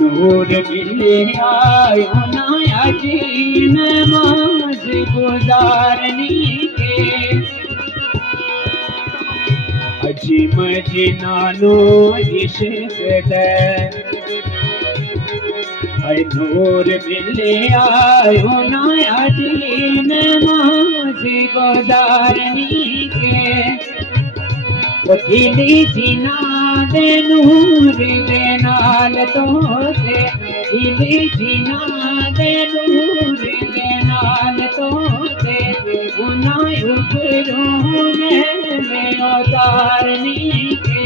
नूर मिले आयो नया जी नमाज गुजारनी के अजीम जी नानो इश्क दे नूर मिले आयो नया जी नमाज गुजारनी के दिली जीना दे नूर दे नाल तो दे दिली जीना दे नूर दे नाल तो दे उन्हें उभरों में उतारनी के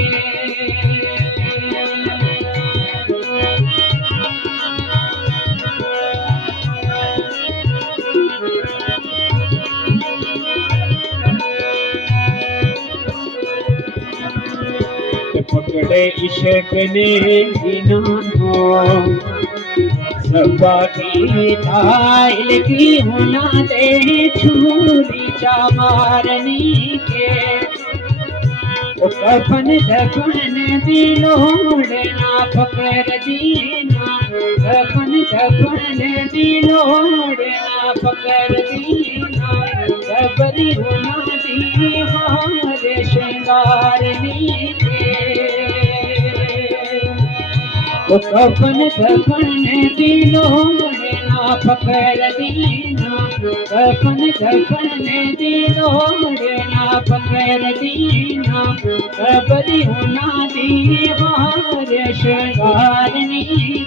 पकड़े इश्क ने जिन्हों सबा की थाइल की होना दे छुरी चा मारनी के वो कफन दफन भी लोड़ना फकर दीना कफन दफन भी लोड़ना फकर दीना सबरी होना दी हार श्रृंगारनी वो कफन दफन दिलों ना फकर दीना कफन दफन दिलों ना फकर दीना कबरी होना दी हार श्रृंगारनी